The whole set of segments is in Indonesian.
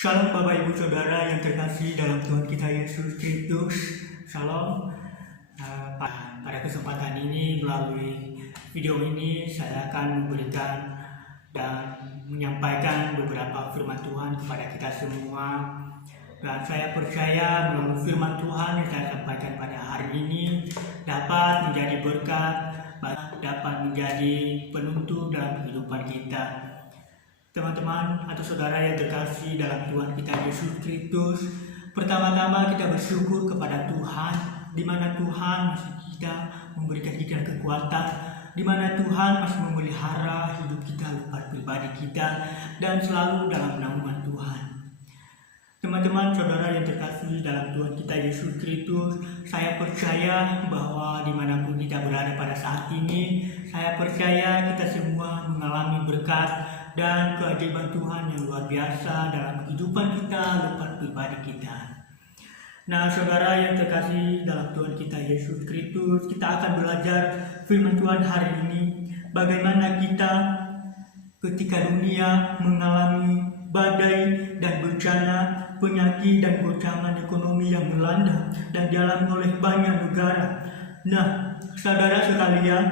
Shalom Bapak Ibu Saudara yang terkasih dalam Tuhan kita Yesus Kristus. Shalom. Pada kesempatan ini melalui video ini saya akan memberikan dan menyampaikan beberapa firman Tuhan kepada kita semua. Dan saya percaya melalui firman Tuhan yang saya sampaikan pada hari ini dapat menjadi berkat, dapat menjadi penuntun dalam kehidupan kita. Teman-teman atau saudara yang terkasih dalam Tuhan kita Yesus Kristus, pertama-tama kita bersyukur kepada Tuhan, di mana Tuhan masih kita memberikan kita kekuatan, di mana Tuhan masih memelihara hidup kita, lepas pribadi kita, dan selalu dalam naungan Tuhan. Teman-teman saudara yang terkasih dalam Tuhan kita Yesus Kristus, saya percaya bahwa dimanapun kita berada pada saat ini, saya percaya kita semua mengalami berkat dan keajaiban Tuhan yang luar biasa dalam kehidupan kita, lepas pribadi kita. Nah, saudara yang terkasih dalam Tuhan kita Yesus Kristus, kita akan belajar firman Tuhan hari ini. Bagaimana kita ketika dunia mengalami badai dan bencana, penyakit dan goncangan ekonomi yang melanda dan dialami oleh banyak negara. Nah, saudara sekalian,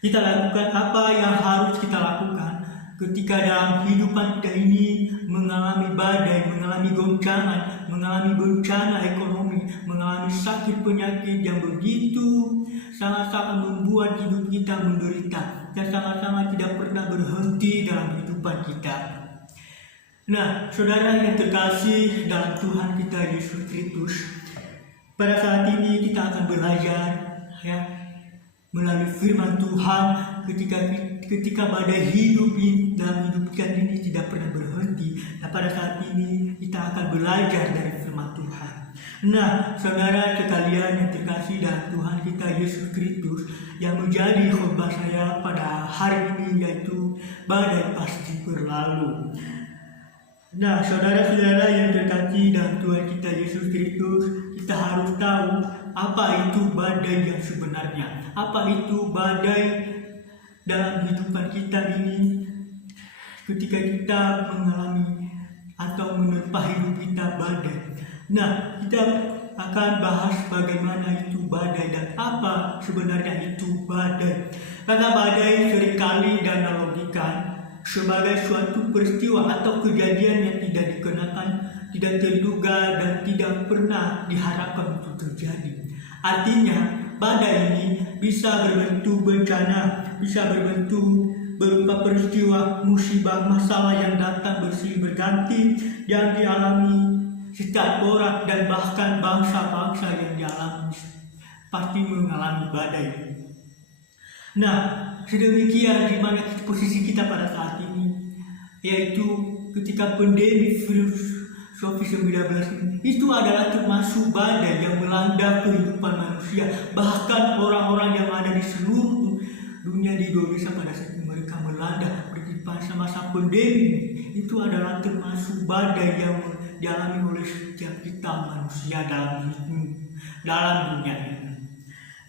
kita lakukan apa yang harus kita lakukan ketika dalam kehidupan kita ini mengalami badai, mengalami goncangan, mengalami bencana ekonomi, mengalami sakit penyakit yang begitu sangat-sangat membuat hidup kita menderita dan sangat-sangat tidak pernah berhenti dalam kehidupan kita. Nah, saudara yang terkasih dalam Tuhan kita Yesus Kristus, pada saat ini kita akan belajar melalui firman Tuhan ketika badai hidup dalam hidup kita ini tidak pernah berhenti. Nah, pada saat ini kita akan belajar dari firman Tuhan. Nah, saudara sekalian yang terkasih dalam Tuhan kita Yesus Kristus, yang menjadi khotbah saya pada hari ini yaitu badai pasti berlalu. Nah, saudara-saudara yang terkasih dalam Tuhan kita Yesus Kristus, kita harus tahu apa itu badai yang sebenarnya. Apa itu badai dalam kehidupan kita ini ketika kita mengalami atau menerpa hidup kita badai. Nah, kita akan bahas bagaimana itu badai dan apa sebenarnya itu badai. Karena badai seringkali dianalogikan sebagai suatu peristiwa atau kejadian yang tidak dikenakan, tidak terduga dan tidak pernah diharapkan untuk terjadi. Artinya, badai ini bisa berbentuk bencana, bisa berbentuk berupa peristiwa, musibah, masalah yang datang bersilih berganti yang dialami setiap orang dan bahkan bangsa-bangsa yang dialami pasti mengalami badai. Nah, sedemikian di mana posisi kita pada saat ini, yaitu ketika pandemi virus COVID-19 itu adalah termasuk badai yang melanda kehidupan manusia. Bahkan orang-orang yang ada di seluruh dunia di Indonesia pada saat mereka melanda di masa pandemi itu adalah termasuk badai yang dialami oleh setiap kita manusia dalam dunia ini.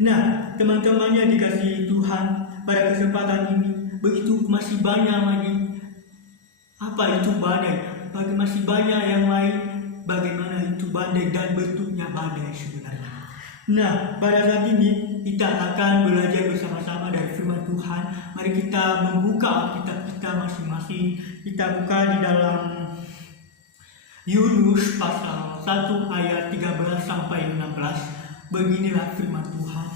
Nah, teman-teman yang dikasihi Tuhan, pada kesempatan ini begitu masih banyak lagi apa itu badai. Masih banyak yang lain bagaimana itu badai dan bentuknya badai sebenarnya. Nah, pada saat ini kita akan belajar bersama-sama dari firman Tuhan. Mari kita membuka Alkitab kita masing-masing. Kita buka di dalam Yunus pasal 1 ayat 13 sampai 16. Beginilah firman Tuhan.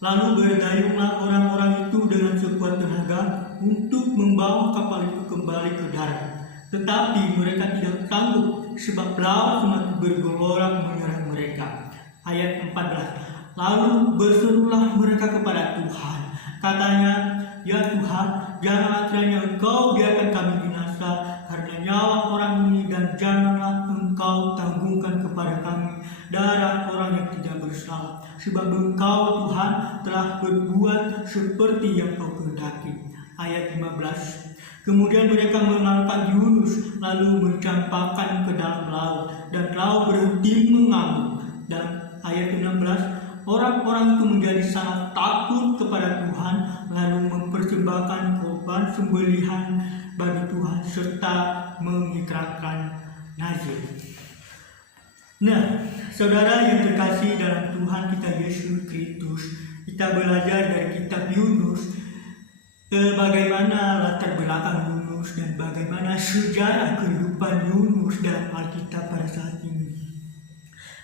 Lalu berdayunglah orang-orang itu dengan sekuat tenaga untuk membawa kapal itu kembali ke darat. Tetapi mereka tidak sanggup sebab laut semakin bergelorang menyerang mereka. Ayat 14. Lalu berserulah mereka kepada Tuhan. Katanya, ya Tuhan, janganlah kiranya Engkau biarkan kami binasa karena nyawa orang ini, dan janganlah Engkau tanggungkan kepada kami darah orang yang tidak bersalah. Sebab Engkau Tuhan telah berbuat seperti yang Kau kehendaki. Ayat 15. Kemudian mereka mengangkat Yunus lalu mencampakkan ke dalam laut, dan laut berhenti mengamuk. Dan ayat 16. Orang-orang itu menjadi sangat takut kepada Tuhan lalu mempersembahkan mempersembahkan korban sembelihan bagi Tuhan serta mengikrarkan nazir. Nah, saudara yang terkasih dalam Tuhan kita Yesus Kristus, kita belajar dari kitab Yunus bagaimana latar belakang Yunus dan bagaimana sejarah kehidupan Yunus dalam Alkitab pada saat ini.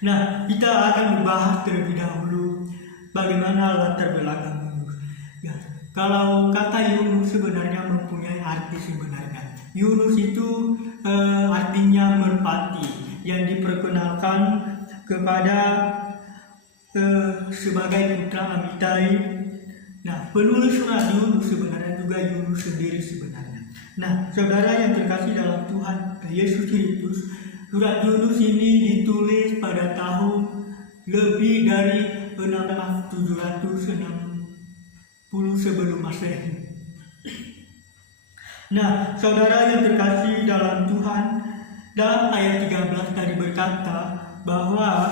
Nah, kita akan membahas terlebih dahulu bagaimana latar belakang Yunus. Ya, kalau kata Yunus sebenarnya mempunyai arti sebenarnya. Yunus itu artinya merpati yang diperkenalkan kepada sebagai putra Amitai. Nah, penulis surat Yunus sebenarnya juga Yunus sendiri sebenarnya. Nah, saudara yang terkasih dalam Tuhan Yesus Kristus, surat Yunus ini ditulis pada tahun lebih dari 760 sebelum Masehi. Nah, saudara yang terkasih dalam Tuhan, dalam ayat 13 tadi berkata bahwa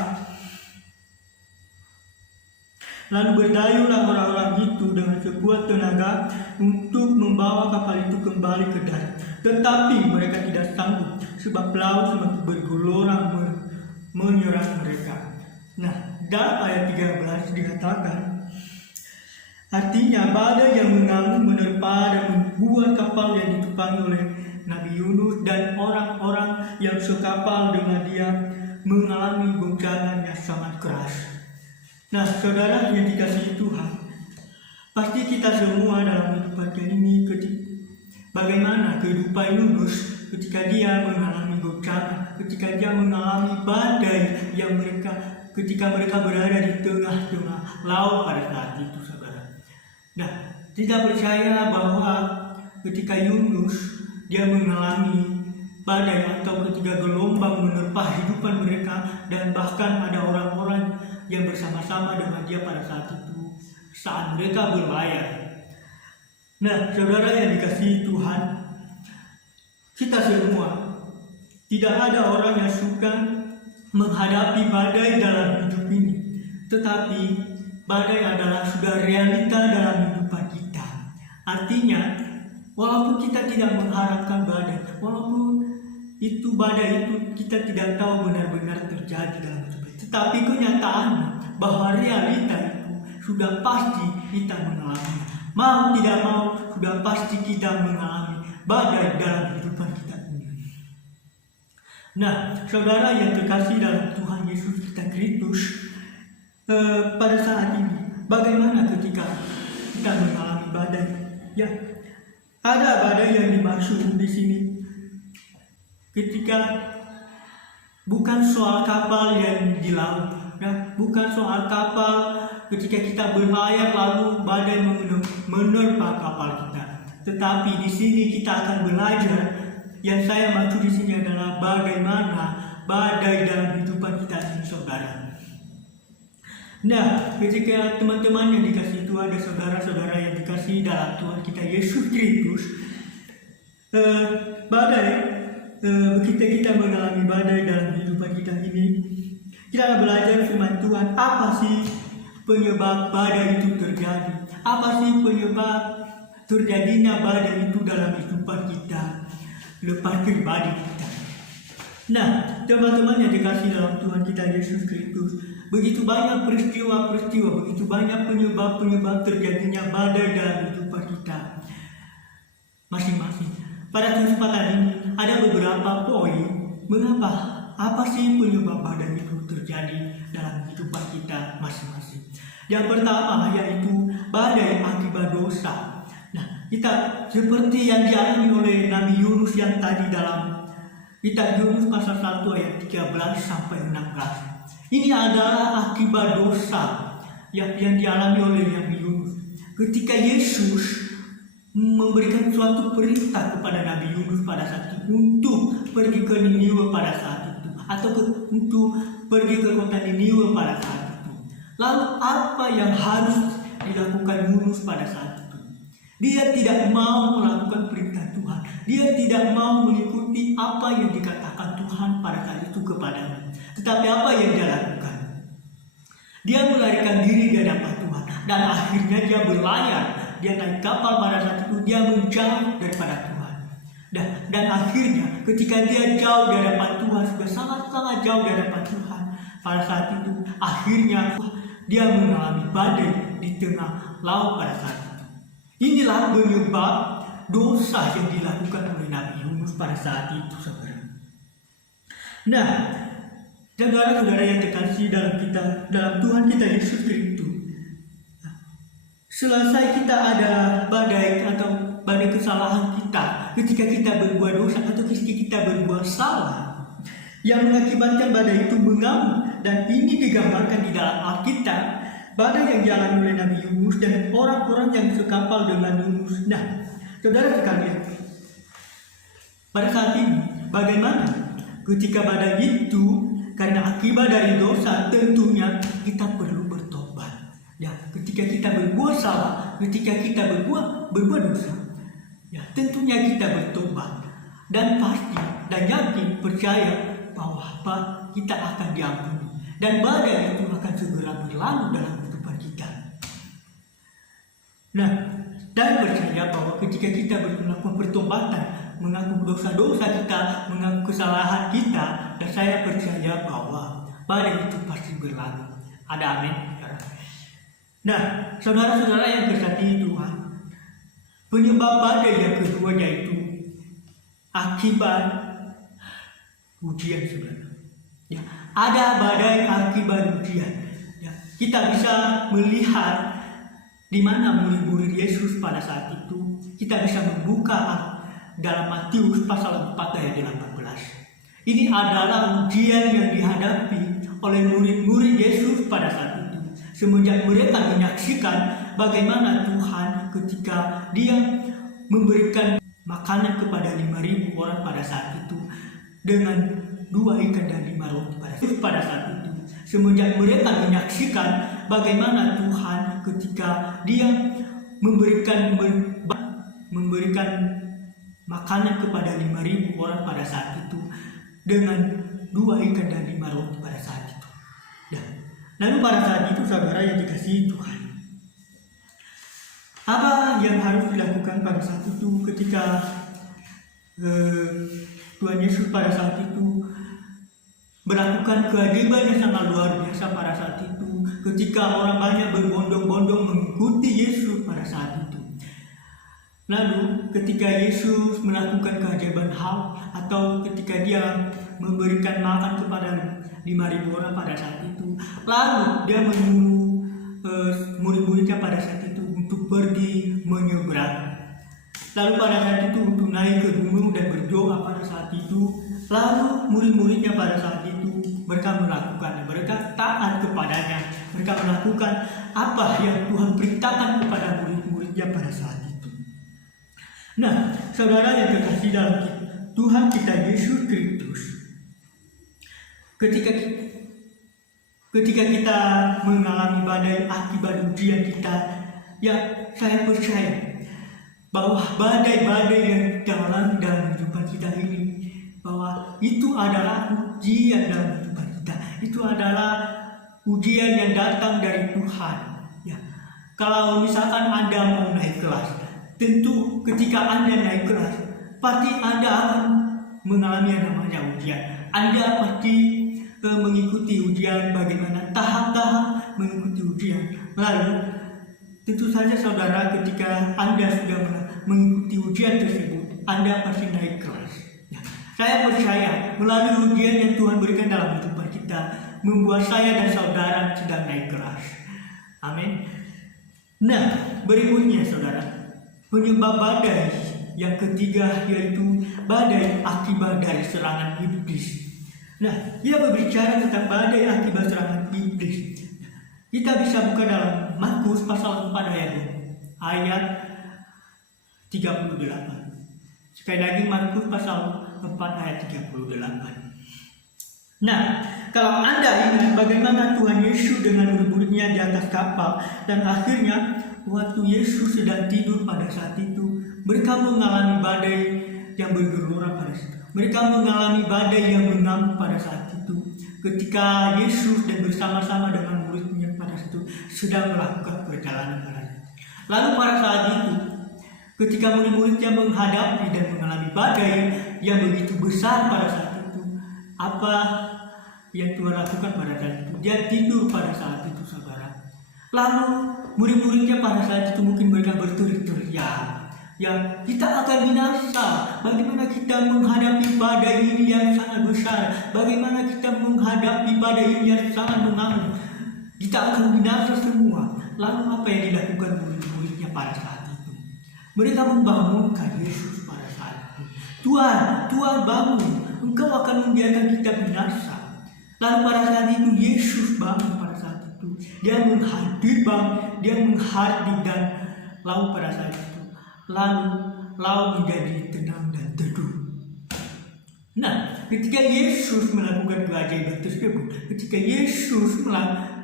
lalu berdayulah orang-orang itu dengan sekuat tenaga untuk membawa kapal itu kembali ke darat. Tetapi mereka tidak sanggup, sebab laut semakin bergelora menyerang mereka. Nah, dalam ayat 13 dikatakan, artinya badai yang mengamuk menerpa dan membuat kapal yang ditumpangi oleh Nabi Yunus dan orang-orang yang sekapal dengan dia mengalami goncangan yang sangat keras. Nah, saudara yang dikasihi Tuhan, pasti kita semua dalam kehidupan ini bagaimana kehidupan Yunus ketika dia mengalami goncangan, ketika dia mengalami badai yang ketika mereka berada di tengah-tengah laut pada saat itu, saudara. Nah, tidak percaya bahwa ketika Yunus dia mengalami badai atau ketika gelombang menerpa kehidupan mereka dan bahkan ada orang-orang yang bersama-sama dengan dia pada saat itu saat mereka berlayar. Nah, saudara yang dikasihi Tuhan, kita semua tidak ada orang yang suka menghadapi badai dalam hidup ini, tetapi badai adalah sudah realita dalam kehidupan kita. Artinya, walaupun kita tidak mengharapkan badai, walaupun badai itu kita tidak tahu benar-benar terjadi dalam hidup kita, tetapi kenyataannya bahwa realita itu sudah pasti kita mengalami. Mau tidak mau, sudah pasti kita mengalami badai dalam kehidupan kita ini. Nah, saudara yang terkasih dalam Tuhan Yesus kita Kristus, pada saat ini bagaimana ketika kita mengalami badai? Ya, ada badai yang dimaksud di sini ketika bukan soal kapal yang di laut, ya, bukan soal kapal ketika kita berlayar lalu badai menerpa kapal kita. Tetapi di sini kita akan belajar, yang saya maksud di sini adalah bagaimana badai dalam kehidupan kita ini, saudara. Nah, ketika teman-teman yang dikasihi Tuhan, ada saudara-saudara yang dikasihi dalam Tuhan kita Yesus Kristus, badai ketika kita mengalami badai dalam kehidupan kita ini, kita akan belajar firman Tuhan. Apa sih penyebab badai itu terjadi? Apa sih penyebab terjadinya badai itu dalam kehidupan kita, lepas pribadi kita? Nah, teman-teman yang dikasihi dalam Tuhan kita Yesus Kristus, begitu banyak peristiwa-peristiwa, begitu banyak penyebab-penyebab terjadinya badai dalam kehidupan kita masing-masing. Pada kesempatan ini ada beberapa poin mengapa, apa sih penyebab badai itu terjadi dalam kehidupan kita masing-masing. Yang pertama yaitu badai akibat dosa. Nah, kita seperti yang dialami oleh Nabi Yunus yang tadi dalam kitab Yunus pasal 1 ayat 13 sampai 16. Ini adalah akibat dosa yang dialami oleh Nabi Yunus. Ketika Yesus memberikan suatu perintah kepada Nabi Yunus pada saat itu untuk pergi ke Niniwe pada saat itu, atau untuk pergi ke kota Niniwe pada saat itu. Lalu apa yang harus dilakukan Yunus pada saat itu? Dia tidak mau melakukan perintah Tuhan. Dia tidak mau mengikuti apa yang dikatakan Tuhan pada saat itu kepadanya. Tetapi apa yang dia lakukan? Dia melarikan diri di hadapan Tuhan dan akhirnya dia berlayar dia naik kapal pada saat itu, dia menjauh daripada Tuhan. Dan akhirnya ketika dia jauh di hadapan Tuhan, sudah sangat-sangat jauh di hadapan Tuhan, pada saat itu akhirnya dia mengalami badai di tengah laut pada saat itu. Inilah penyebab dosa yang dilakukan oleh Nabi Yunus pada saat itu, saudara. Nah, saudara-saudara yang terkasih dalam Tuhan kita Yesus Kristus, selesai kita ada badai atau badai kesalahan kita, ketika kita berbuat dosa atau ketika kita berbuat salah, yang mengakibatkan badai itu mengamuk, dan ini digambarkan di dalam Alkitab, badai yang dialami oleh Nabi Yunus dan orang-orang yang sekapal dengan Yunus. Nah, saudara sekalian, pada saat ini bagaimana ketika badai itu karena akibat dari dosa, tentunya kita perlu bertobat. Ya, ketika kita berbuat salah, ketika kita berbuat dosa, ya tentunya kita bertobat dan pasti dan yakin percaya bahwa kita akan diampuni dan badai itu akan segera berlalu dalam kehidupan kita. Nah, dan percaya bahwa ketika kita melakukan pertobatan, mengaku dosa-dosa kita, mengaku kesalahan kita, dan saya percaya bahwa badai itu pasti berlalu. Ada amin. Nah, saudara-saudara yang berkati Tuhan, penyebab badai yang kedua yaitu akibat ujian, saudara. Ya, ada badai akibat ujian. Ya, kita bisa melihat di mana murid-murid Yesus pada saat itu. Kita bisa membuka dalam Matius pasal 4 ayat 18. Ini adalah ujian yang dihadapi oleh murid-murid Yesus pada saat itu. Semenjak mereka menyaksikan bagaimana Tuhan ketika dia memberikan makanan kepada 5.000 orang pada saat itu dengan 2 ikan dan 5 roti pada saat itu. Semenjak mereka menyaksikan bagaimana Tuhan ketika dia memberikan makanan kepada 5.000 orang pada saat itu dengan 2 ikan dan 5 roti pada saat itu. Dan lalu pada saat itu, saudara yang dikasihi Tuhan, apa yang harus dilakukan pada saat itu ketika Tuhan Yesus pada saat itu melakukan keajaiban yang sangat luar biasa pada saat itu, ketika orang banyak berbondong-bondong mengikuti Yesus pada saat itu. Lalu ketika Yesus melakukan keajaiban hal, atau ketika dia memberikan makan kepada 5.000 orang pada saat itu, lalu dia menyuruh murid-muridnya pada saat itu untuk pergi menyeberang. Lalu pada saat itu untuk naik ke gunung dan berdoa pada saat itu. Lalu murid-muridnya pada saat itu mereka melakukan, mereka taat kepadanya, mereka melakukan apa yang Tuhan perintahkan kepada murid-muridnya pada saat itu. Nah, saudara yang terkasih dalam Tuhan kita Yesus Kristus, ketika kita mengalami badai akibat ujian kita, ya saya percaya bahwa badai-badai yang dalam kehidupan kita ini, bahwa itu adalah ujian dalam kehidupan kita. Itu adalah ujian yang datang dari Tuhan. Ya, kalau misalkan Anda mau naik kelas, tentu ketika Anda naik kelas, pasti Anda akan mengalami yang namanya ujian. Anda pasti mengikuti ujian, bagaimana tahap-tahap mengikuti ujian. Lalu tentu saja saudara, ketika Anda sudah mengikuti ujian tersebut, Anda pasti naik kelas. Ya, saya percaya melalui ujian yang Tuhan berikan dalam kehidupan kita, membuat saya dan saudara sedang naik kelas. Amin. Nah, berikutnya saudara, penyebab badai yang ketiga yaitu badai akibat dari serangan iblis. Nah, dia berbicara tentang badai akibat serangan iblis. Kita bisa buka dalam Markus pasal 4 ayat 38. Sekali lagi Markus pasal 4 ayat 38. Nah, kalau Anda ingat bagaimana Tuhan Yesus dengan murid-muridnya di atas kapal, dan akhirnya waktu Yesus sedang tidur pada saat itu, mereka mengalami badai yang bergelora pada saat itu. Mereka mengalami badai yang mengamuk pada saat itu, ketika Yesus dan bersama-sama dengan muridnya pada saat itu sedang melakukan perjalanan pada saat itu. Lalu pada saat itu, ketika murid-muridnya menghadapi dan mengalami badai yang begitu besar pada saat itu, apa yang Tuhan lakukan pada saat itu? Dia tidur pada saat itu, saudara. Lalu murid-muridnya pada saat itu mungkin mereka berteriak-teriak, ya kita akan binasa. Bagaimana kita menghadapi badai ini yang sangat besar? Bagaimana kita menghadapi badai ini yang sangat mengamuk? Kita akan binasa semua. Lalu apa yang dilakukan murid-muridnya pada saat itu? Mereka membangunkan Yesus pada saat itu. Tuhan, Tuhan bangun, Engkau akan membiarkan kita binasa. Lalu pada saat itu Yesus bangun pada saat itu. Dia menghadir dan lalu pada saat itu lalu menjadi tenang dan teduh. Nah, ketika Yesus melakukan keajaiban tersebut, ketika Yesus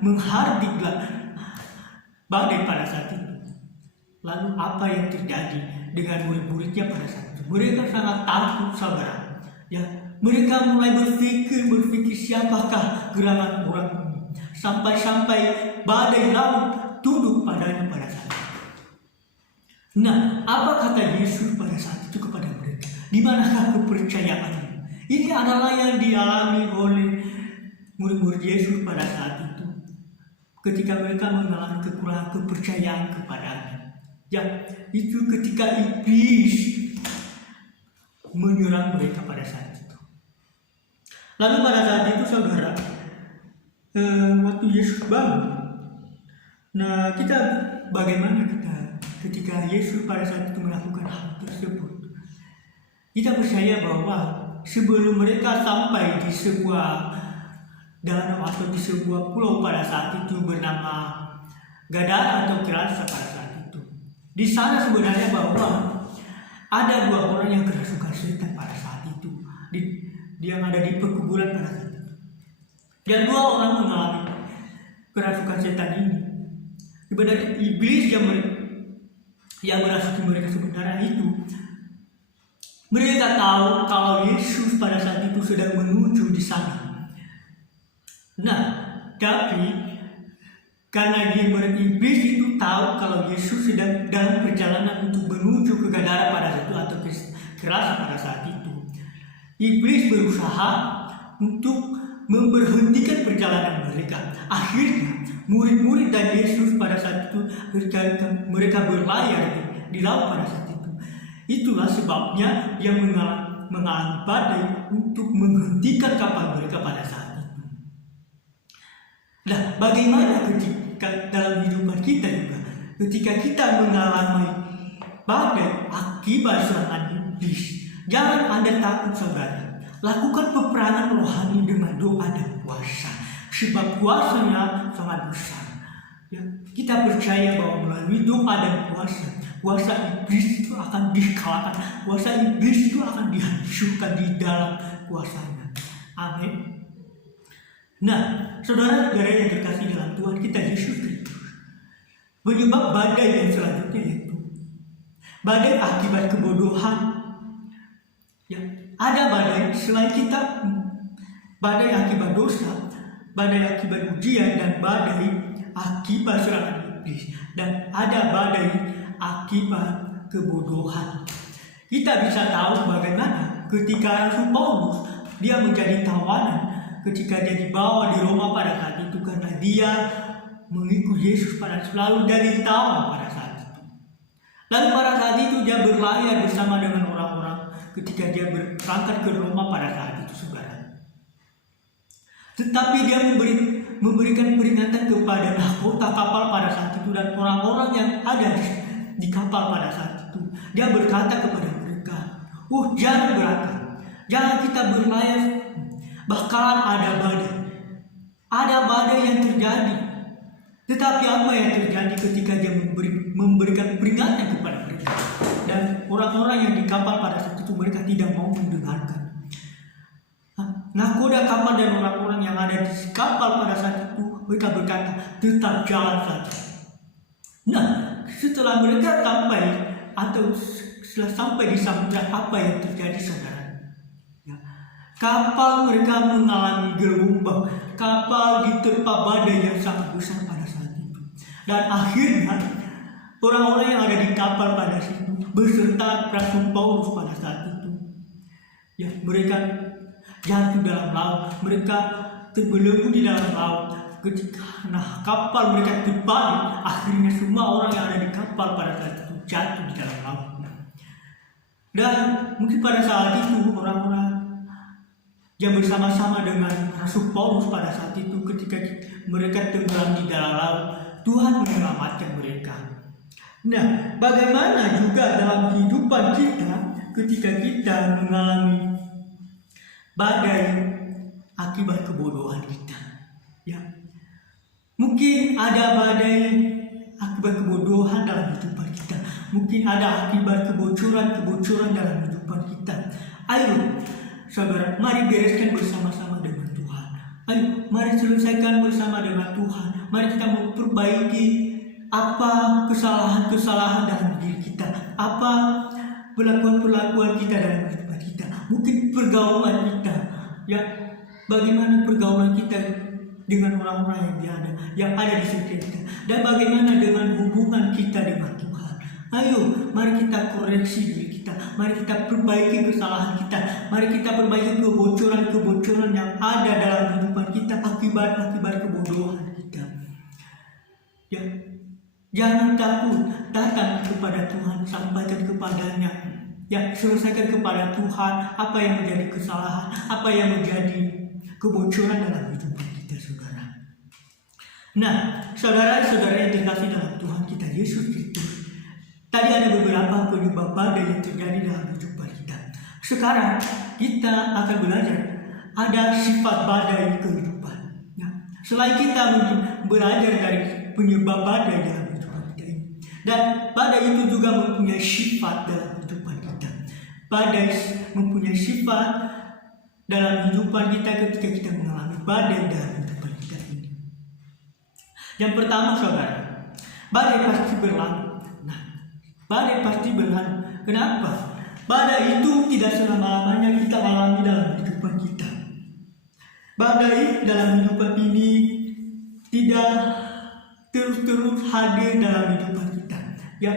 menghardik badai pada saat itu, lalu apa yang terjadi dengan murid-muridnya pada saat itu? Mereka sangat takut, saudara. Ya, mereka mulai berpikir siapakah gerangan orang ini, sampai badai laut tunduk padanya pada saat itu. Nah, apa kata Yesus pada saat itu kepada mereka? Di manakah kepercayaannya? Ini adalah yang dialami oleh murid-murid Yesus pada saat itu, ketika mereka mengalami kekurangan kepercayaan kepadanya. Ya, itu ketika iblis menyerang mereka pada saat itu. Lalu pada saat itu, saudara, waktu Yesus bangun, nah kita bagaimana ketika Yesus pada saat itu melakukan hal tersebut? Kita percaya bahwa sebelum mereka sampai di sebuah danau atau di sebuah pulau pada saat itu bernama Gadara atau Gerasa pada saat itu, di sana sebenarnya bahwa ada dua orang yang kerasukan setan pada saat itu, yang ada di perkuburan pada saat itu. Dan dua orang mengalami kerasukan setan ini. Sebenarnya iblis yang merasuki mereka sebenarnya itu, mereka tahu kalau Yesus pada saat itu sedang menuju di sana. Nah, tapi karena iblis itu tahu kalau Yesus sedang dalam perjalanan untuk menuju ke Gadara pada saat itu atau ke Gerasa pada saat itu, iblis berusaha untuk memberhentikan perjalanan mereka. Akhirnya murid-murid dan Yesus pada saat itu mereka berlayar di laut pada saat itu. Itulah sebabnya dia mengalami badai untuk menghentikan kapal mereka pada saat itu. Nah, bagaimana ketika dalam kehidupan kita juga, ketika kita mengalami badai akibat serangan iblis, jangan Anda takut, saudara. Lakukan peperangan rohani dengan doa dan puasa, sebab puasanya sangat besar. Ya, kita percaya bahwa melalui doa dan kuasa iblis itu akan dikalahkan, kuasa iblis itu akan dihancurkan di dalam kuasanya. Amin. Nah, saudara-saudara yang terkasih dalam Tuhan kita Yesus Kristus, penyebab badai yang selanjutnya yaitu badai akibat kebodohan. Ya, ada badai selain kita, badai akibat dosa, badai akibat ujian, dan badai akibat serangan iblis, dan ada badai akibat kebodohan. Kita bisa tahu bagaimana ketika Rasul Paulus dia menjadi tawanan ketika dia dibawa di Roma pada saat itu karena dia mengikuti Yesus pada selalu jadi ditawan pada saat itu. Lalu pada saat itu dia berlayar bersama dengan orang-orang ketika dia berangkat ke Roma pada saat itu, saudara. Tetapi dia memberikan peringatan kepada nahkota kapal pada saat itu dan orang-orang yang ada di kapal pada saat itu. Dia berkata kepada mereka, jangan berangkat, jangan kita berlayar, bakalan ada badai yang terjadi. Tetapi apa yang terjadi ketika dia memberikan peringatan kepada mereka, dan orang-orang yang di kapal pada saat itu mereka tidak mau mendengarkan. Nahkoda kapal dan orang-orang yang ada di kapal pada saat itu mereka berkata, tetap jalan saja. Nah, setelah mereka sampai di samudra, apa yang terjadi, saudara? Ya, kapal mereka mengalami gelombang, kapal diterpa badai yang sangat besar pada saat itu, dan akhirnya orang-orang yang ada di kapal pada situ beserta Rasul Paulus pada saat itu. Ya, mereka jatuh dalam laut, mereka terbelenggu di dalam laut. Ketika kapal mereka terbalik, akhirnya semua orang yang ada di kapal pada saat itu jatuh di dalam laut. Dan mungkin pada saat itu orang-orang yang bersama-sama dengan Rasul Paulus pada saat itu, ketika mereka tenggelam di dalam laut, Tuhan menyelamatkan mereka. Nah, bagaimana juga dalam kehidupan kita ketika kita mengalami badai akibat kebodohan kita? Ya, mungkin ada badai akibat kebodohan dalam kehidupan kita. Mungkin ada akibat kebocoran dalam kehidupan kita. Ayo, saudara, mari bereskan bersama-sama dengan Tuhan. Ayo, mari selesaikan bersama dengan Tuhan. Mari kita memperbaiki apa kesalahan-kesalahan dalam diri kita, apa perlakuan-perlakuan kita dalam kehidupan kita. Mungkin pergaulan kita, ya, bagaimana pergaulan kita dengan orang-orang yang ada di sekitar kita, dan bagaimana dengan hubungan kita dengan Tuhan. Ayo, mari kita koreksi diri kita, mari kita perbaiki kesalahan kita, mari kita perbaiki kebocoran-kebocoran yang ada dalam kehidupan kita akibat kebodohan kita. Ya, jangan takut, datang kepada Tuhan, sampaikan kepadanya. Ya, selesaikan kepada Tuhan apa yang menjadi kesalahan, apa yang menjadi kebocoran dalam kehidupan kita, saudara. Nah, saudara-saudara yang dikasihi dalam Tuhan kita Yesus Kristus, tadi ada beberapa penyebab badai yang terjadi dalam kehidupan kita. Sekarang kita akan belajar ada sifat badai kehidupan. Nah, selain kita belajar dari penyebab badai dalam kehidupan kita ini, dan badai itu juga mempunyai sifat dalam kehidupan kita. Badai mempunyai sifat dalam kehidupan kita ketika kita mengalami badai dalam kehidupan kita ini. Yang pertama, saudara, badai pasti berlalu. Badai pasti berlalu. Kenapa? Badai itu tidak selama-lamanya kita alami dalam kehidupan kita. Badai dalam kehidupan ini tidak terus-terus hadir dalam kehidupan kita. Ya,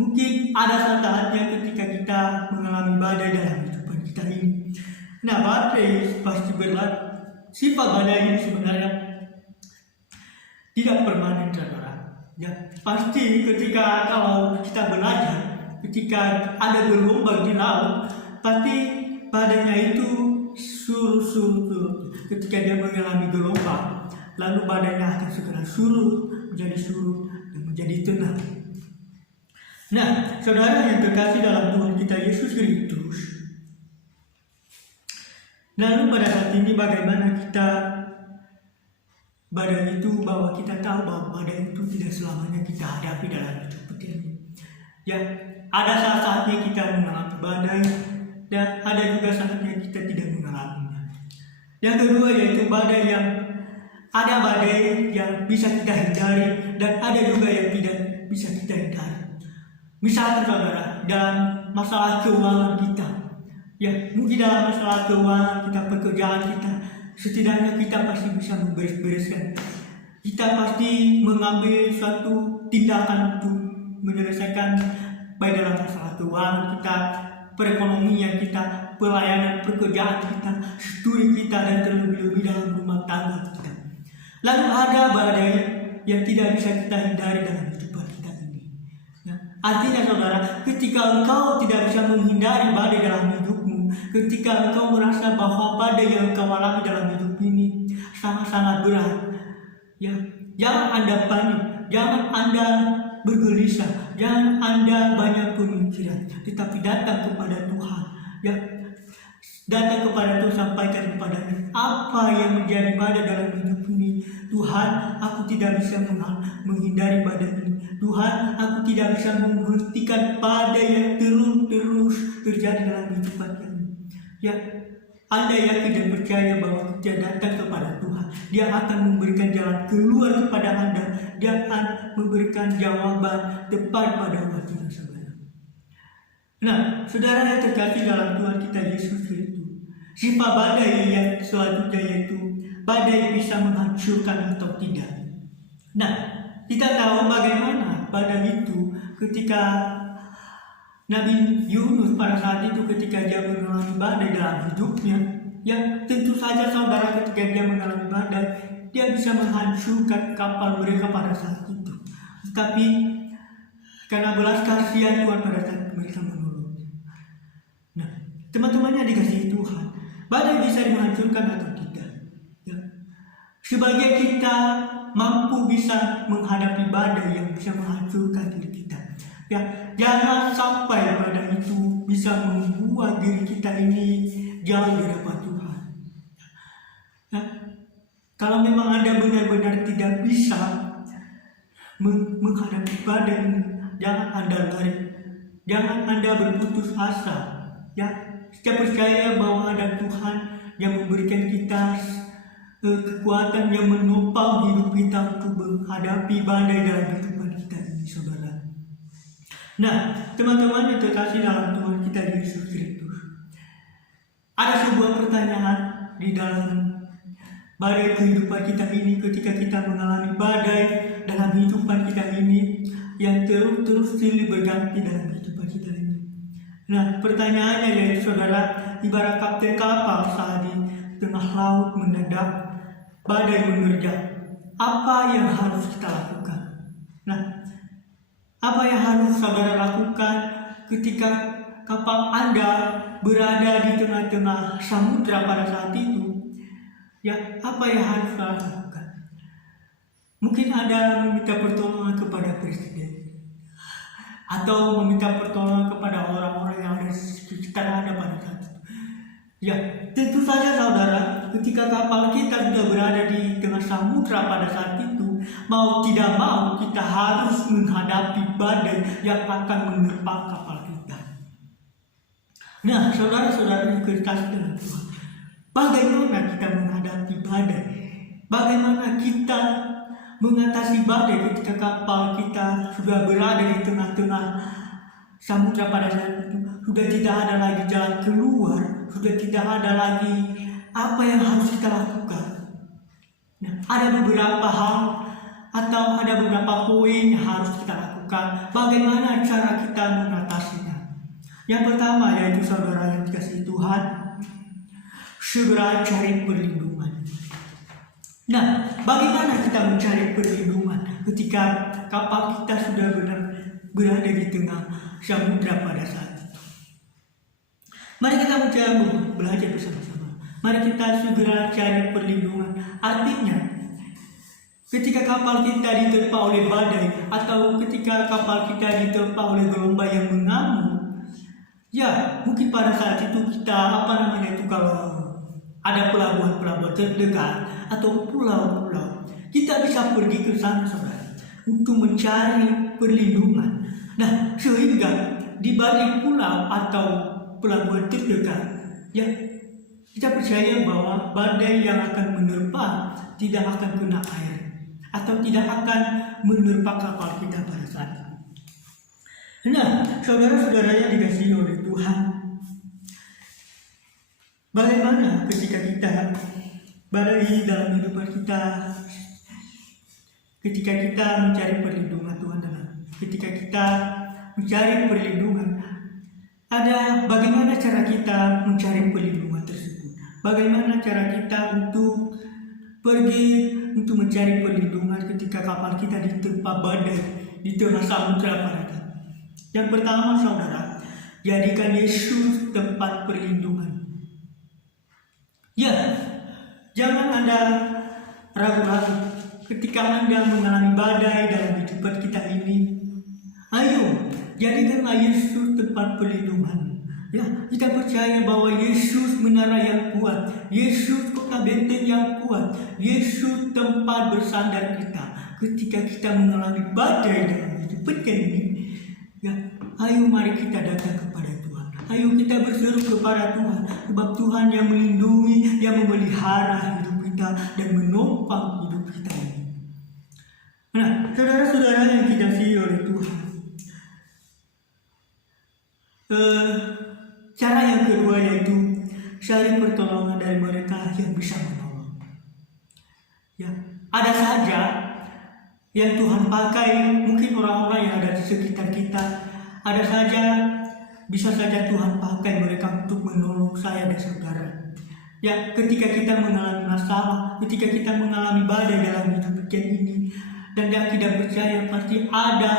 mungkin ada saatnya ketika kita mengalami badai dalam kehidupan kita ini. Nah, badai pasti berlalu. Sifat badai ini sebenarnya tidak permanen, saudara. Ya, pasti ketika kalau kita belajar, ketika ada gelombang di laut, pasti badainya itu surut. Ketika dia mengalami gelombang, lalu badainya akan segera surut, dan menjadi tenang. Nah, saudara yang terkasih dalam Tuhan kita Yesus Kristus, lalu pada saat ini bagaimana kita badai itu, bahwa kita tahu bahwa badai itu tidak selamanya kita hadapi dalam hidup kita ini. Ya, ada saat-saatnya kita mengalami badai, dan ada juga saatnya kita tidak mengalaminya. Yang kedua yaitu badai yang bisa kita hindari, dan ada juga yang tidak bisa kita hindari. Misalnya, saudara, dalam masalah keuangan kita, ya, mungkin dalam masalah keuangan kita, pekerjaan kita, setidaknya kita pasti bisa memberes-bereskan. Kita pasti mengambil suatu tindakan untuk menyelesaikan baik dalam masalah keuangan kita, perekonomian kita, pelayanan pekerjaan kita, studi kita, dan terlebih-lebih dalam rumah tangga kita. Lalu ada badai yang tidak bisa kita hindari dalam kehidupan kita ini. Ya, artinya, saudara, ketika engkau tidak bisa menghindari badai dalam hidupmu, ketika engkau merasa bahwa badai yang engkau alami dalam hidup ini sangat-sangat berat, ya, jangan Anda panik, jangan Anda bergelisah, jangan Anda banyak pemikiran, tetapi datang kepada Tuhan. Ya, datang kepada Tuhan, sampaikan kepadanya apa yang menjadi badai dalam hidup ini. Tuhan, aku tidak bisa menghindari badai ini. Tuhan, aku tidak bisa menghentikan badai yang terus terjadi dalam hidup ini. Ya, Anda yakin dan percaya bahwa ketika datang kepada Tuhan, Dia akan memberikan jalan keluar kepada Anda. Dia akan memberikan jawaban tepat pada waktunya, saudara. Nah, saudara yang terkasih dalam Tuhan kita Yesus Kristus, sifat badai yang selanjutnya yaitu badai bisa menghancurkan atau tidak. Nah, kita tahu bagaimana badai itu ketika Nabi Yunus pada saat itu ketika dia mengalami badai dalam hidupnya, ya tentu saja saudara ketika dia mengalami badai, dia bisa menghancurkan kapal mereka pada saat itu. Tetapi karena belas kasihan Tuhan pada saat mereka menolong. Nah, teman-temannya dikasihi Tuhan, badai bisa menghancurkan atau tidak? Ya. Sebagai kita mampu bisa menghadapi badai yang bisa menghancurkan diri kita. Ya, jangan sampai badai itu bisa membuat diri kita ini jauh dari Tuhan. Ya, kalau memang Anda benar-benar tidak bisa menghadapi badai ini, jangan Anda lari, jangan Anda berputus asa. Ya, kita percaya bahwa ada Tuhan yang memberikan kita kekuatan yang menopang hidup kita untuk menghadapi badai dalam kehidupan kita ini, saudara. Nah, teman-teman yang terkasih dalam Tuhan kita Yesus Kristus, ada sebuah pertanyaan di dalam badai kehidupan kita ini, ketika kita mengalami badai dalam kehidupan kita ini yang terus silih berganti dalam kehidupan kita ini. Nah, pertanyaannya yaitu, saudara, ibarat kapten kapal saat di tengah laut mendadak badai menerjang, apa yang harus kita lakukan? Nah, apa yang harus saudara lakukan ketika kapal Anda berada di tengah-tengah samudra pada saat itu? Ya, apa yang harus saudara lakukan? Mungkin Anda meminta pertolongan kepada presiden, atau meminta pertolongan kepada orang-orang yang ada di sekitar Anda pada saat itu. Ya, tentu saja saudara, ketika kapal kita sudah berada di tengah samudra pada saat itu, mau tidak mau kita harus menghadapi badai yang akan menerpa kapal kita. Nah, saudara-saudara yang dikasih dengan Tuhan, bagaimana kita menghadapi badai? Bagaimana kita mengatasi badai ketika kapal kita sudah berada di tengah-tengah samudra pada saat itu? Sudah tidak ada lagi jalan keluar, sudah tidak ada lagi apa yang harus kita lakukan. Nah, ada beberapa hal atau ada beberapa poin yang harus kita lakukan. Bagaimana cara kita mengatasinya? Yang pertama yaitu, saudara yang dikasihi Tuhan, segera cari perlindungan. Nah, bagaimana kita mencari perlindungan ketika kapal kita sudah berada di tengah samudra pada saat itu? Mari kita mencoba belajar bersama-sama. Mari kita segera cari perlindungan. Artinya, ketika kapal kita diterpa oleh badai, atau ketika kapal kita diterpa oleh gelombang yang mengamuk, ya mungkin pada saat itu kita kalau ada pelabuhan-pelabuhan terdekat atau pulau-pulau, kita bisa pergi ke sana, saudara, untuk mencari perlindungan. Nah, sehingga di balik pulau atau pelabuhan terdekat, ya kita percaya bahwa badai yang akan menerpa tidak akan kena air atau tidak akan menerpa kapal kita pada saat itu. Nah, saudara-saudara yang dikasihi oleh Tuhan, bagaimana ketika kita badai dalam kehidupan kita, ketika kita mencari perlindungan Tuhan ketika kita mencari perlindungan, ada bagaimana cara kita mencari perlindungan tersebut? Bagaimana cara kita untuk pergi untuk mencari perlindungan ketika kapal kita diterpa badai di tengah samudra pada saat? Yang pertama, saudara, jadikan Yesus tempat perlindungan. Ya, jangan Anda ragu-ragu ketika Anda mengalami badai dalam kehidupan kita ini. Ayo, jadikanlah Yesus tempat perlindungan. Ya, kita percaya bahwa Yesus menara yang kuat, Yesus kota benteng yang kuat, Yesus tempat bersandar kita ketika kita mengalami badai dalam hidup kita ini. Ya, ayo mari kita datang kepada Tuhan. Ayo kita berseru kepada Tuhan, sebab Tuhan yang melindungi, yang memelihara hidup kita dan menopang hidup kita ini. Nah, saudara-saudara yang dikasihi oleh Tuhan, cara yang kedua yaitu cari pertolongan dari mereka yang bisa menolong. Ya, ada saja yang Tuhan pakai mungkin orang-orang yang ada di sekitar kita. Ada saja, bisa saja Tuhan pakai mereka untuk menolong saya dan saudara. Ya, ketika kita mengalami masalah, ketika kita mengalami badai dalam hidup kita ini, dan yang tidak percaya, pasti ada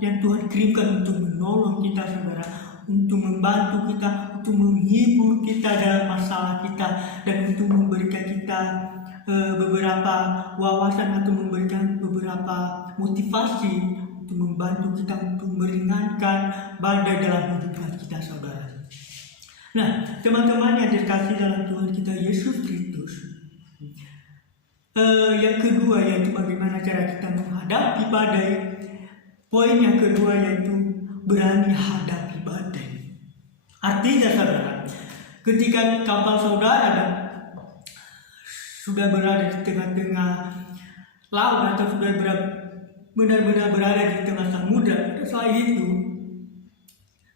yang Tuhan kirimkan untuk menolong kita, saudara, untuk membantu kita, untuk menghibur kita dalam masalah kita, dan untuk memberikan kita beberapa wawasan atau memberikan beberapa motivasi untuk membantu kita untuk meringankan badai dalam hidup kita, saudara. Nah, teman-teman yang dikasihi dalam Tuhan kita Yesus Kristus, yang kedua yaitu bagaimana cara kita menghadapi badai. Poin yang kedua yaitu berani hadapi badai. Artinya, saudara, ketika kapal saudara sudah berada di tengah-tengah laut atau sudah benar-benar berada di tengah samudra, setelah itu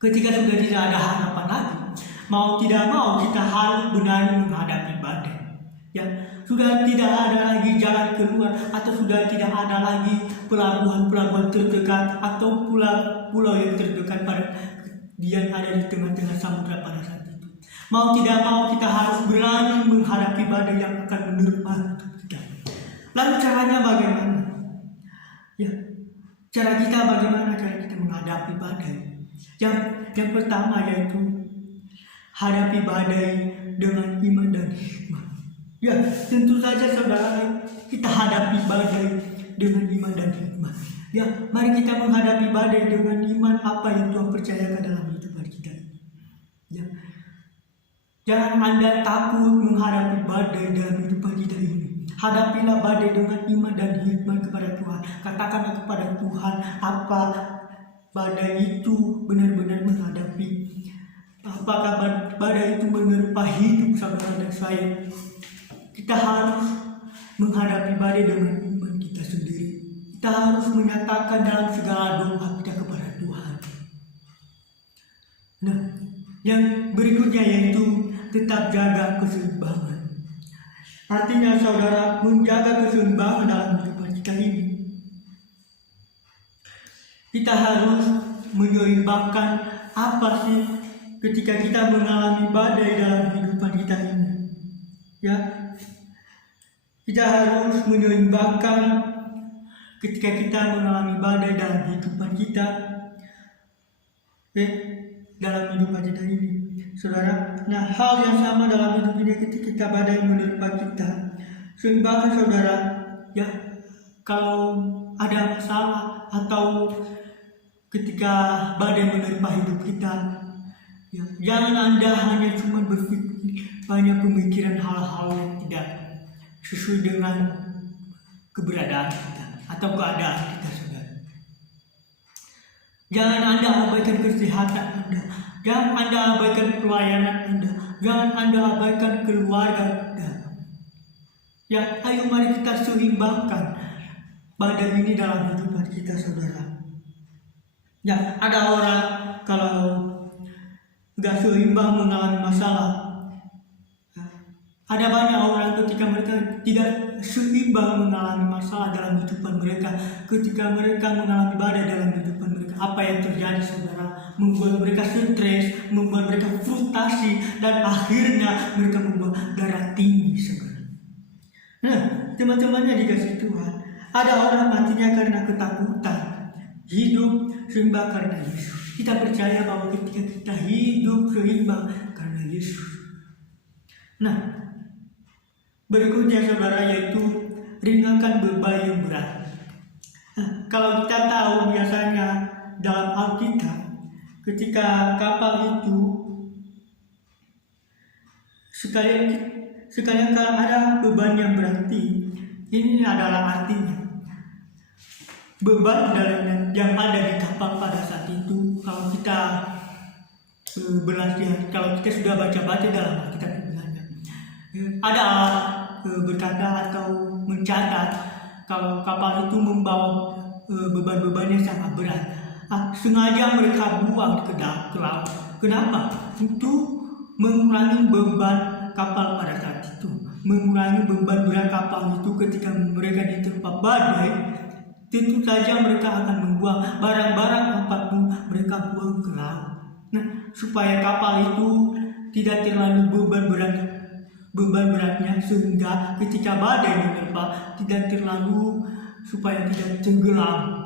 ketika sudah tidak ada harapan lagi, mau tidak mau kita harus berani menghadapi badai. Ya, sudah tidak ada lagi jalan keluar, atau sudah tidak ada lagi pelabuhan-pelabuhan terdekat atau pulau-pulau yang terdekat pada yang ada di tengah-tengah samudra pada saat itu. Mau tidak mau kita harus berani menghadapi badai yang akan menerpa kita. Lalu caranya bagaimana? Ya, cara kita bagaimana cara kita menghadapi badai? Yang pertama yaitu hadapi badai dengan iman dan hikmat. Ya, tentu saja saudara, kita hadapi badai dengan iman dan hikmat. Ya, mari kita menghadapi badai dengan iman apa yang Tuhan percayakan dalam hidup kita. Ya, jangan Anda takut menghadapi badai dalam hidup kita ini. Hadapilah badai dengan iman dan hikmat kepada Tuhan. Katakanlah kepada Tuhan apa badai itu benar-benar menghadapi. Apakah badai itu menerpa hidup saudara dan saya? Kita harus menghadapi badai dengan iman kita sendiri. Kita harus menyatakan dalam segala doa kita kepada Tuhan. Nah, yang berikutnya yaitu tetap jaga keseimbangan. Artinya saudara, menjaga keseimbangan dalam kehidupan kita ini, kita harus menyeimbangkan apa sih ketika kita mengalami badai dalam kehidupan kita ini. Ya, kita harus menyeimbangkan ketika kita mengalami badai dalam kehidupan kita, dalam kehidupan kita ini, saudara. Nah, hal yang sama dalam hidup ini ketika kita badai menerpa kita, seimbangkan saudara. Ya, kalau ada masalah atau ketika badai menerpa hidup kita, ya, jangan Anda hanya cuma berpikir banyak pemikiran hal-hal yang tidak sesuai dengan keberadaan kita atau keadaan kita, saudara. Jangan Anda abaikan kesehatan Anda, jangan Anda abaikan pelayanan Anda, jangan Anda abaikan keluarga Anda. Ya, ayo mari kita seimbangkan badai ini dalam kehidupan kita, saudara. Ya, ada orang kalau gak seimbang mengalami masalah. Ada banyak orang ketika mereka tidak seimbang mengalami masalah dalam kehidupan mereka, ketika mereka mengalami badai dalam kehidupan mereka, apa yang terjadi, saudara? Membuat mereka stres, membuat mereka frustasi, dan akhirnya mereka membuat darah tinggi, saudara. Nah, teman-temannya dikasih Tuhan, ada orang matinya karena ketakutan, hidup seimbang karena Yesus. Kita percaya bahwa ketika kita hidup seimbang karena Yesus. Nah, berikutnya saudara yaitu ringankan beban yang berat. Nah, kalau kita tahu biasanya dalam Alkitab ketika kapal itu sekalian kalau ada beban yang berarti, ini adalah artinya beban yang ada di kapal pada saat itu. Kalau kita berlatih, kalau kita sudah baca-baca dalam Alkitab, ada berkata atau mencatat kalau kapal itu membawa beban-beban yang sangat berat. Sengaja mereka buang ke laut. Kenapa? Untuk mengurangi beban kapal pada saat itu, mengurangi beban berat kapal itu ketika mereka diterpa badai. tentu saja mereka akan membuang barang-barang apapun mereka buang ke laut. Nah, supaya kapal itu tidak terlalu beban beratnya, sehingga ketika badai menerpa tidak terlalu, supaya tidak tenggelam.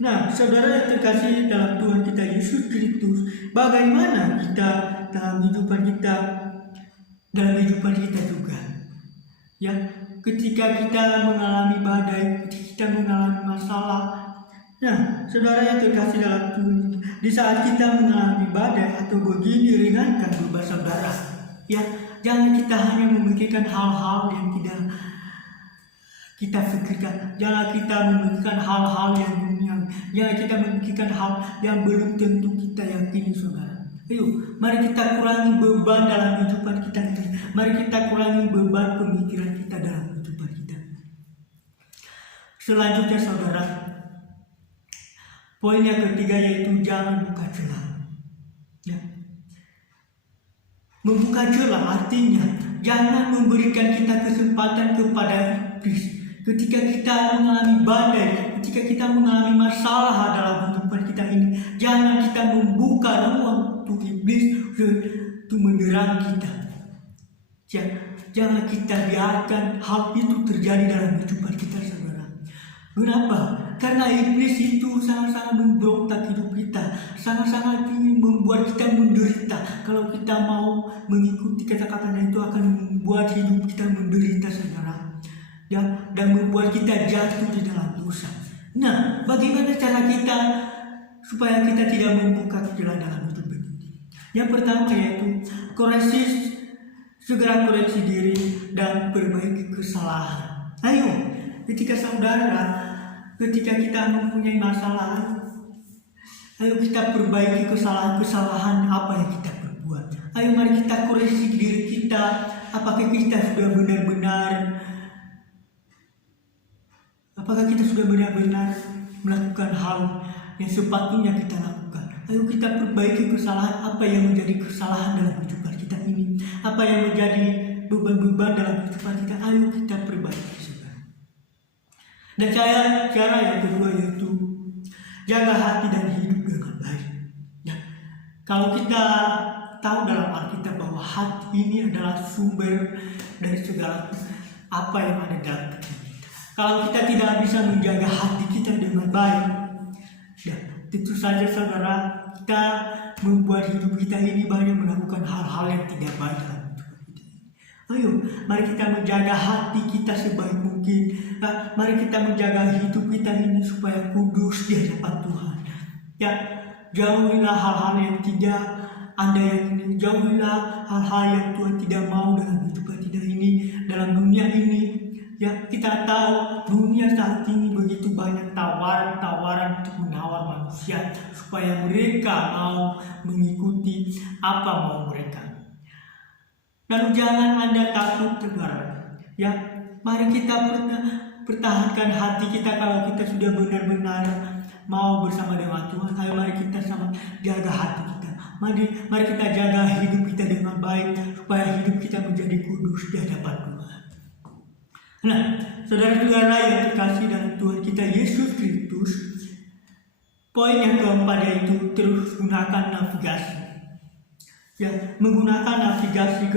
Nah, saudara yang terkasih dalam Tuhan kita Yesus Kristus, bagaimana kita dalam kehidupan kita juga, ya, ketika kita mengalami badai, ketika kita mengalami masalah. Nah, saudara yang terkasih dalam Tuhan, di saat kita mengalami badai atau begini, ringankan beban saudara, ya. Jangan kita hanya memikirkan hal-hal yang tidak kita pikirkan. Jangan kita memikirkan hal-hal yang duniawi. Jangan kita memikirkan hal yang belum tentu kita yakini, saudara. Ayo, mari kita kurangi beban dalam kehidupan kita. Mari kita kurangi beban pemikiran kita dalam kehidupan kita. Selanjutnya, saudara, poin yang ketiga yaitu jangan buka celah. Ya. Membuka celah artinya jangan memberikan kita kesempatan kepada iblis. Ketika kita mengalami badai, ketika kita mengalami masalah dalam kehidupan kita ini, jangan kita membuka ruang untuk iblis untuk menyerang kita. Jangan kita biarkan hal itu terjadi dalam kehidupan kita, saudara. Kenapa? Karena iblis itu sangat-sangat memberontak hidup kita, sangat-sangat ingin membuat kita menderita. Kalau kita mau mengikuti kata-katanya, itu akan membuat hidup kita menderita, saudara, ya, dan membuat kita jatuh di dalam dosa. Nah, bagaimana cara kita supaya kita tidak membuka celah dalam hidup ini? Yang pertama yaitu segera koreksi diri dan perbaiki kesalahan. Ayo, ketika kita mempunyai masalah, ayo kita perbaiki kesalahan apa yang kita perbuat. Ayo mari kita koreksi diri kita. Apakah kita sudah benar-benar melakukan hal yang sepatutnya kita lakukan. Ayo kita perbaiki kesalahan apa yang menjadi kesalahan dalam kehidupan kita ini. Apa yang menjadi beban-beban dalam kehidupan kita. Ayo kita perbaiki. Dan cara yang kedua yaitu jaga hati dan hidup dengan baik. Ya. Kalau kita tahu dalam Alkitab bahwa hati ini adalah sumber dari segala apa yang ada dalam hati kita. Kalau kita tidak bisa menjaga hati kita dengan baik, ya, tentu saja, saudara, kita membuat hidup kita ini banyak melakukan hal-hal yang tidak baik. Ayo, mari kita menjaga hati kita sebaik mungkin. Nah, mari kita menjaga hidup kita ini supaya kudus di hadapan Tuhan. Ya, jauhilah hal-hal yang tidak Anda yakini. Jauhilah hal-hal yang Tuhan tidak mau dalam hidup kita ini, dalam dunia ini. Ya, kita tahu dunia saat ini begitu banyak tawaran-tawaran untuk menawar manusia supaya mereka mau mengikuti apa mau mereka. Lalu jangan Anda takut, saudara. Ya, mari kita pertahankan hati kita. Kalau kita sudah benar-benar mau bersama dengan Tuhan, ayo mari kita jaga hati kita. Mari kita jaga hidup kita dengan baik supaya hidup kita menjadi kudus di hadapan Tuhan. Nah, saudara-saudara yang terkasih dalam Tuhan kita Yesus Kristus, poin yang keempat yaitu terus gunakan navigasi. Ya, menggunakan navigasi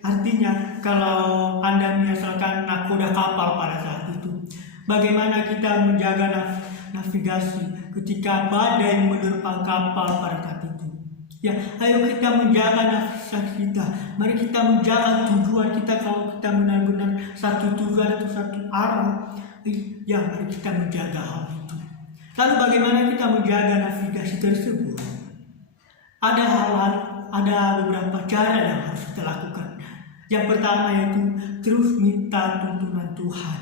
artinya kalau Anda misalkan nakoda kapal pada saat itu, bagaimana kita menjaga navigasi ketika badai menerpa kapal pada saat itu. Ya, ayo kita menjaga navigasi kita. Mari kita menjaga tujuan kita. Kalau kita benar-benar satu tujuan atau satu arah, ya, mari kita menjaga hal itu. Lalu bagaimana kita menjaga navigasi tersebut? Ada beberapa cara yang harus kita lakukan. Yang pertama yaitu terus minta tuntunan Tuhan.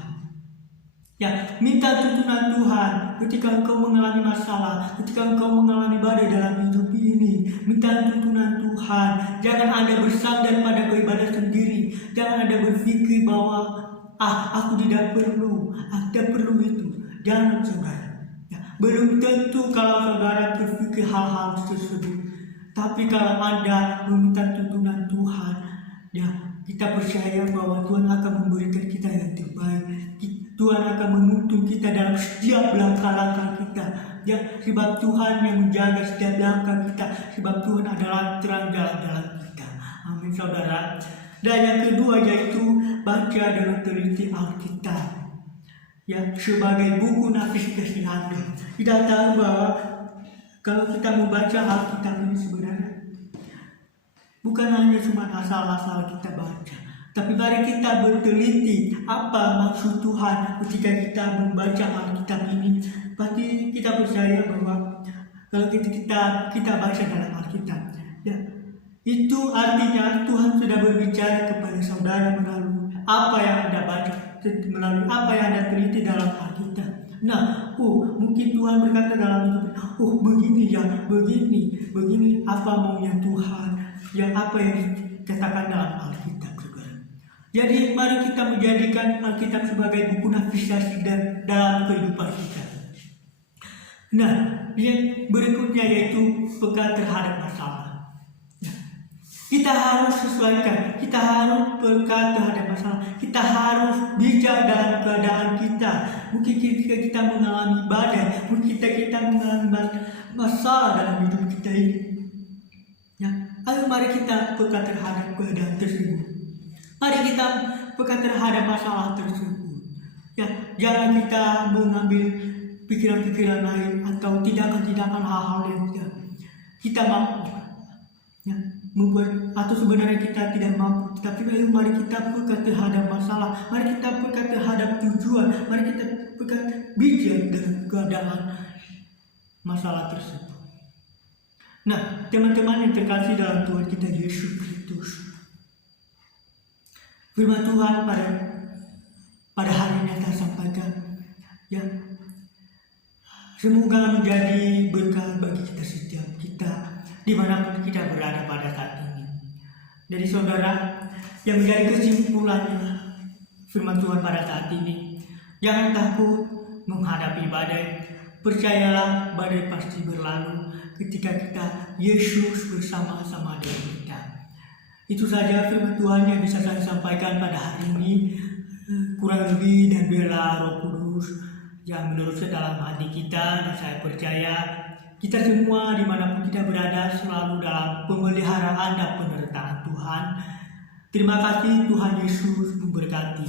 Ya, minta tuntunan Tuhan ketika engkau mengalami masalah, ketika engkau mengalami badai dalam hidup ini. Minta tuntunan Tuhan. Jangan Anda bersandar pada keibatan sendiri. Jangan Anda berpikir bahwa aku tidak perlu itu. Jangan, saudara. Ya, belum tentu kalau saudara berpikir hal-hal tersebut. Tapi kalau Anda meminta tuntunan Tuhan, ya, kita percaya bahwa Tuhan akan memberikan kita yang terbaik. Tuhan akan menuntun kita dalam setiap langkah-langkah kita. Ya, sebab Tuhan yang menjaga setiap langkah kita, sebab Tuhan adalah terang jalan-jalan kita. Amin, saudara. Dan yang kedua yaitu baca dan teliti Alkitab. Ya, sebagai buku nafis kesehatan. Kita tahu bahwa kalau kita membaca Alkitab ini sebenarnya bukan hanya cuma asal-asal kita baca, tapi mari kita berteliti apa maksud Tuhan ketika kita membaca Alkitab ini. Pasti kita percaya bahwa kalau kita baca dalam Alkitab, ya, itu artinya Tuhan sudah berbicara kepada saudara melalui apa yang Anda baca, melalui apa yang Anda teliti dalam Alkitab. Nah, mungkin Tuhan berkata dalam itu, begini ya, begini apa maunya Tuhan, yang apa yang dikatakan dalam Alkitab, saudara. Jadi mari kita menjadikan Alkitab sebagai buku navigasi dalam kehidupan kita. Nah, yang berikutnya yaitu peka terhadap masalah. Kita harus sesuaikan, kita harus peka terhadap masalah, kita harus bijak dalam keadaan kita. Mungkin ketika kita mengalami badai, mungkin kita mengalami masalah dalam hidup kita ini. Ya, ayo mari kita peka terhadap keadaan tersebut. Mari kita peka terhadap masalah tersebut. Ya, jangan kita mengambil pikiran-pikiran lain atau tindakan-tindakan hal-hal yang kita mampu. Ya, atau sebenarnya kita tidak mampu, tapi mari kita peka terhadap masalah, mari kita peka terhadap tujuan, mari kita peka bijak dalam keadaan masalah tersebut. Nah, teman-teman yang terkasih dalam Tuhan kita Yesus Kristus, firman Tuhan pada hari ini akan sampaikan, ya, semoga menjadi berkat bagi kita setiap kita dimanapun kita berada pada saat ini. Jadi saudara, yang menjadi kesimpulannya firman Tuhan pada saat ini, jangan takut menghadapi badai. Percayalah badai pasti berlalu ketika kita Yesus bersama-sama dengan kita. Itu saja firman Tuhan yang bisa saya sampaikan pada hari ini. Kurang lebih dan biarlah Roh Kudus yang meneruskan dalam hati kita, dan saya percaya kita semua dimanapun kita berada selalu dalam pemeliharaan dan penyertaan Tuhan. Terima kasih, Tuhan Yesus memberkati.